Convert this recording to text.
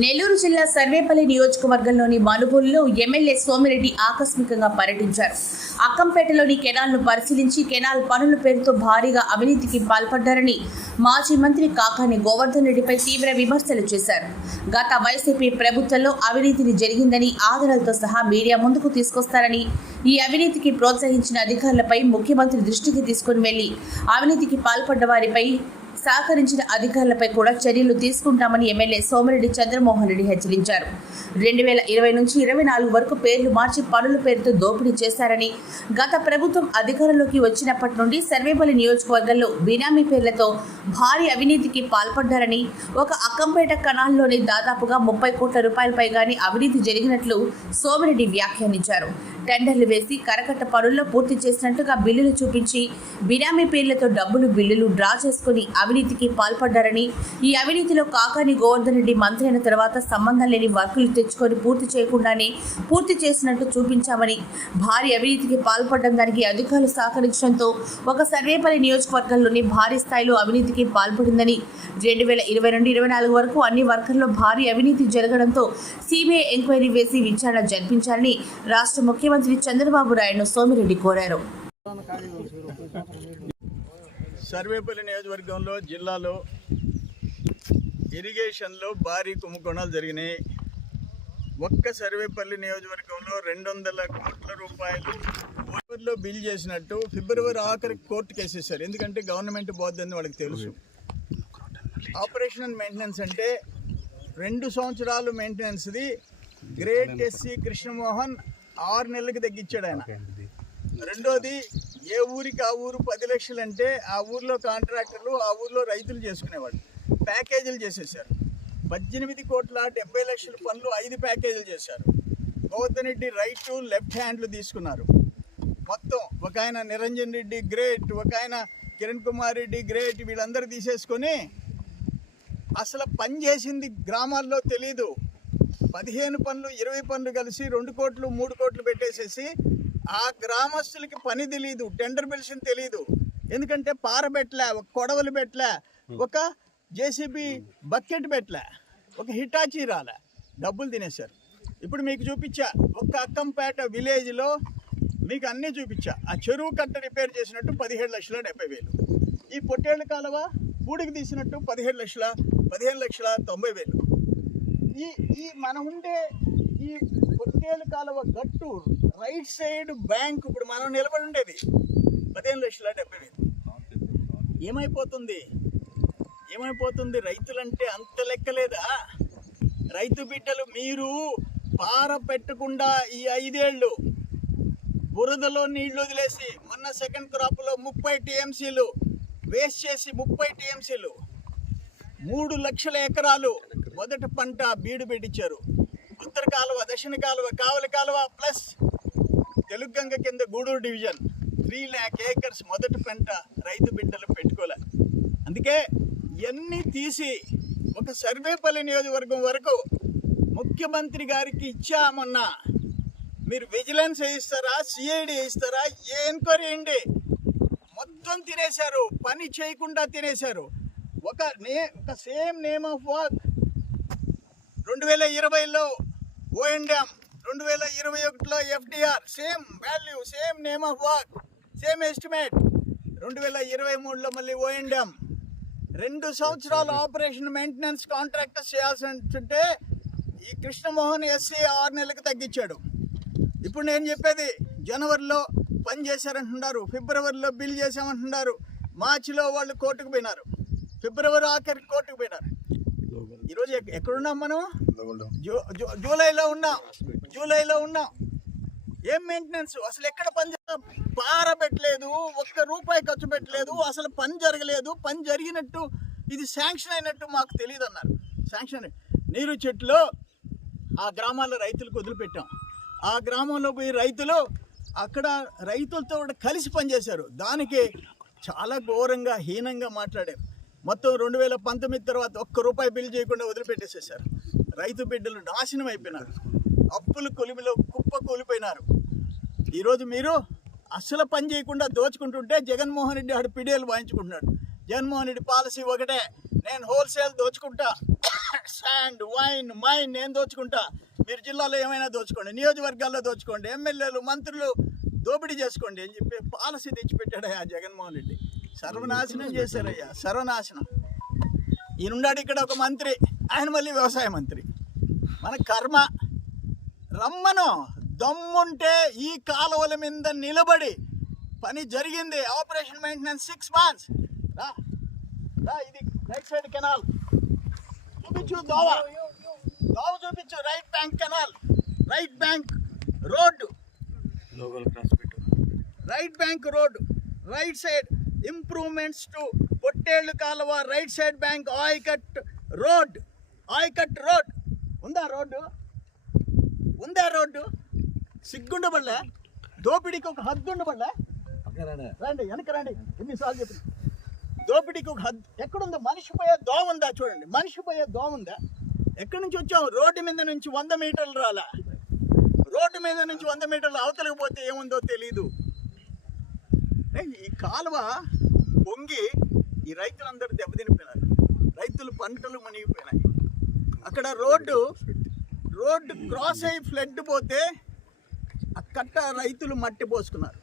నెల్లూరు జిల్లా సర్వేపల్లి నియోజకవర్గంలోని మనుబోలులో ఎమ్మెల్యే సోమిరెడ్డి ఆకస్మికంగా పర్యటించారు. అక్కంపేటలోని కెనాల్ను పరిశీలించి కెనాల్ పనుల పేరుతో భారీగా అవినీతికి పాల్పడ్డారని మాజీ మంత్రి కాకాని గోవర్ధన్ రెడ్డిపై తీవ్ర విమర్శలు చేశారు. గత వైసీపీ ప్రభుత్వంలో అవినీతిని జరిగిందని ఆధారాలతో సహా మీడియా ముందుకు తీసుకొస్తారని ఈ అవినీతికి ప్రోత్సహించిన అధికారులపై ముఖ్యమంత్రి దృష్టికి తీసుకుని వెళ్ళి అవినీతికి పాల్పడ్డ వారిపై సహకరించిన అధికారులపై కూడా చర్యలు తీసుకుంటామని ఎమ్మెల్యే సోమిరెడ్డి చంద్రమోహన్ రెడ్డి హెచ్చరించారు. రెండు వేల ఇరవై నుంచి ఇరవై నాలుగు వరకు పేర్లు మార్చి పనుల పేరుతో దోపిడీ చేశారని గత ప్రభుత్వం అధికారంలోకి వచ్చినప్పటి నుండి సర్వేపల్లి నియోజకవర్గంలో బినామీ పేర్లతో భారీ అవినీతికి పాల్పడ్డారని ఒక అక్కంపేట కణాల్లోని దాదాపుగా ముప్పై కోట్ల రూపాయలపై గాని అవినీతి జరిగినట్లు సోమిరెడ్డి వ్యాఖ్యానించారు. టెండర్లు వేసి కరకట్ట పనుల్లో పూర్తి చేసినట్టుగా బిల్లులు చూపించి బినామీ పేర్లతో డబ్బులు బిల్లులు డ్రా చేసుకుని అవినీతికి పాల్పడ్డారని ఈ అవినీతిలో కాకాని గోవర్ధన్ రెడ్డి మంత్రి అయిన తర్వాత సంబంధం లేని వర్కులు తెచ్చుకొని పూర్తి చేయకుండానే పూర్తి చేసినట్టు చూపించామని భారీ అవినీతికి పాల్పడడం దానికి అధికారులు సహకరించడంతో ఒక సర్వేపల్లి నియోజకవర్గంలోని భారీ స్థాయిలో అవినీతికి పాల్పడిందని రెండు వేల ఇరవై నుండి ఇరవై నాలుగు వరకు అన్ని వర్గాల్లో భారీ అవినీతి జరగడంతో సిబిఐ ఎంక్వైరీ వేసి విచారణ జరిపించాలని రాష్ట్ర ముఖ్యమంత్రి చంద్రబాబు నాయుడును సోమిరెడ్డి కోరారు. సర్వేపల్లి నియోజకవర్గంలో జిల్లాలో ఇరిగేషన్లో భారీ కుంభకోణాలు జరిగినాయి. ఒక్క సర్వేపల్లి నియోజకవర్గంలో రెండు వందల కోట్ల రూపాయలు ఫిబ్రవరిలో బిల్ చేసినట్టు ఫిబ్రవరి ఆఖరికి కోర్టుకి వేసేసారు ఎందుకంటే గవర్నమెంట్ పోద్దని వాళ్ళకి తెలుసు. ఆపరేషన్ అండ్ మెయింటెనెన్స్ అంటే రెండు సంవత్సరాలు మెయింటెనెన్స్ది. గ్రేట్ ఎస్సీ కృష్ణమోహన్ ఆరు నెలలకు తగ్గించాడు ఆయన. రెండోది ఏ ఊరికి ఆ ఊరు పది లక్షలు అంటే ఆ ఊర్లో కాంట్రాక్టర్లు ఆ ఊర్లో రైతులు చేసుకునేవాళ్ళు. ప్యాకేజీలు చేసేసారు. పద్దెనిమిది కోట్ల డెబ్బై లక్షల పనులు ఐదు ప్యాకేజీలు చేశారు. గౌతమ్ రెడ్డి రైట్ లెఫ్ట్ హ్యాండ్లు తీసుకున్నారు. మొత్తం ఒక ఆయన నిరంజన్ రెడ్డి గ్రేట్ ఒక ఆయన కిరణ్ కుమార్ రెడ్డి గ్రేట్ వీళ్ళందరూ తీసేసుకొని అసలు పని చేసింది గ్రామాల్లో తెలీదు. పదిహేను పనులు ఇరవై పనులు కలిసి రెండు కోట్లు మూడు కోట్లు పెట్టేసేసి ఆ గ్రామస్తులకి పని తెలియదు టెండర్ పిలిచిన తెలియదు ఎందుకంటే పార పెట్టలే ఒక కొడవలు పెట్టలే ఒక జేసీబీ బకెట్ పెట్టలే ఒక హిటాచీ రాలే. డబ్బులు తినేశారు. ఇప్పుడు మీకు చూపించా ఒక్క అక్కంపేట విలేజ్లో మీకు అన్నీ చూపించా. ఆ చెరువు కట్ట రిపేర్ చేసినట్టు పదిహేడు లక్షల డెబ్బై వేలు. ఈ పొట్టేళ్ళ కాలువ? పూడికి తీసినట్టు పదిహేడు లక్షల పదిహేను లక్షల తొంభై వేలు. ఈ ఈ మనం ఉండే ఈ పొట్టేలు కాలువ గట్టు రైట్ సైడ్ బ్యాంక్ ఇప్పుడు మనం నిలబడి ఉండేది. పదిహేను లక్షల డెబ్బై వేలు ఏమైపోతుంది? ఏమైపోతుంది? రైతులంటే అంత లెక్కలేదా రైతు బిడ్డలు మీరు పార పెట్టకుండా ఈ ఐదేళ్ళు బురదలో నీళ్ళు వదిలేసి మొన్న సెకండ్ క్రాప్లో ముప్పై టీఎంసీలు వేస్ట్ చేసి ముప్పై టీఎంసీలు మూడు లక్షల ఎకరాలు మొదటి పంట బీడు పెట్టించారు. ఉత్తర కాలువ దక్షిణ కాలువ కావలి కాలువ ప్లస్ తెలుగు గంగ కింద Gudur division. Three lakh acres మొదటి పంట రైతు బిడ్డలు పెట్టుకోలే. అందుకే ఇవన్నీ తీసి ఒక సర్వేపల్లి నియోజకవర్గం వరకు ముఖ్యమంత్రి గారికి ఇచ్చామన్నా మీరు విజిలెన్స్ వేయిస్తారా సిఐడి వేయిస్తారా ఏ ఎంక్వైరీ వేయండి. మొత్తం తినేశారు పని చేయకుండా తినేశారు. ఒక నే ఒక సేమ్ నేమ్ ఆఫ్ వర్క్ రెండు వేల ఇరవైలో ఓఎండ్ఎం రెండు వేల ఇరవై ఒకటిలో FDR same value same name of work same estimate. రెండు వేల ఇరవై మూడులో మళ్ళీ ఓఎండ్ఎం రెండు సంవత్సరాలు ఆపరేషన్ మెయింటెనెన్స్ కాంట్రాక్టర్స్ చేయాల్సి ఉంటే ఈ కృష్ణమోహన్ ఎస్సీ ఆరు నెలలకు తగ్గించాడు. ఇప్పుడు నేను చెప్పేది జనవరిలో పని చేశారంటున్నారు ఫిబ్రవరిలో బిల్ చేశామంటున్నారు మార్చిలో వాళ్ళు కోర్టుకు పోయినారు ఫిబ్రవరి ఆఖరికి కోర్టుకు పోయినారు. ఈరోజు ఎక్- ఎక్కడున్నాం మనం జూలైలో ఉన్నాం. జూలైలో ఉన్నాం. ఏం మెయింటెనెన్స్ అసలు ఎక్కడ పని చేస్తాం? పార పెట్టలేదు ఒక్క రూపాయి ఖర్చు పెట్టలేదు అసలు పని జరగలేదు. పని జరిగినట్టు ఇది శాంక్షన్ అయినట్టు మాకు తెలియదు అన్నారు. శాంక్షన్ నీరు చెట్లు ఆ గ్రామాల్లో రైతులకు వదిలిపెట్టాం. ఆ గ్రామంలో పోయి రైతులు అక్కడ రైతులతో కూడా కలిసి పనిచేశారు దానికి చాలా ఘోరంగా హీనంగా మాట్లాడారు. మొత్తం రెండు వేల పంతొమ్మిది తర్వాత ఒక్క రూపాయి బిల్ చేయకుండా వదిలిపెట్టేసేసారు రైతు బిడ్డలు నాశనం అయిపోయినారు. అప్పులు కొలిమిలో కుప్ప కూలిపోయినారు. ఈరోజు మీరు అస్సలు పని చేయకుండా దోచుకుంటుంటే జగన్మోహన్ రెడ్డి ఆడు పిడియలు వాయించుకుంటున్నాడు. జగన్మోహన్ రెడ్డి పాలసీ ఒకటే. నేను హోల్సేల్ దోచుకుంటా. శాండ్ వైన్ మైన్ నేను దోచుకుంటా. మీరు జిల్లాలో ఏమైనా దోచుకోండి. నియోజకవర్గాల్లో దోచుకోండి. ఎమ్మెల్యేలు మంత్రులు దోపిడీ చేసుకోండి అని చెప్పి పాలసీ తెచ్చిపెట్టాడు ఆ జగన్మోహన్ రెడ్డి. సర్వనాశనం చేశారయ్యా సర్వనాశనం. ఈయనున్నాడు ఇక్కడ ఒక మంత్రి ఆయన మళ్ళీ వ్యవసాయ మంత్రి. మన కర్మ రమ్మను దమ్ముంటే ఈ కాలువల మీద నిలబడి పని జరిగింది. ఆపరేషన్ మెయింటెనెన్స్ సిక్స్ మంత్స్ రా రా ఇది రైట్ సైడ్ కెనాల్ చూపించు దోవ. దోవ చూపించు right bank canal right bank road right bank road right side improvements to పొట్టేళ్ళు కాలువ right side bank ayacut road. Ayacut road. ఉందా రోడ్డు? ఉందా రోడ్డు? సిగ్గుండబడలే? దోపిడీకి ఒక హద్దు ఉండబడలే రండి. వెనక రండి. ఎన్నిసార్లు చెప్పి దోపిడీకి ఒక హద్దు. ఎక్కడుందో? మనిషి పోయే దోమ ఉందా చూడండి. మనిషి పోయే దోమ ఉందా? ఎక్కడి నుంచి వచ్చాం రోడ్డు మీద నుంచి వంద మీటర్లు రాలా? రోడ్డు మీద నుంచి వంద మీటర్లు అవతలకు పోతే ఏముందో తెలీదు. ఈ కాలువ పొంగి ఈ రైతులందరూ దెబ్బతినిపోయినారు. రైతులు పంటలు మునిగిపోయినాయి. అక్కడ రోడ్డు రోడ్డు క్రాస్ అయ్యి ఫ్లడ్ పోతే అక్కడ రైతులు మట్టి పోసుకున్నారు.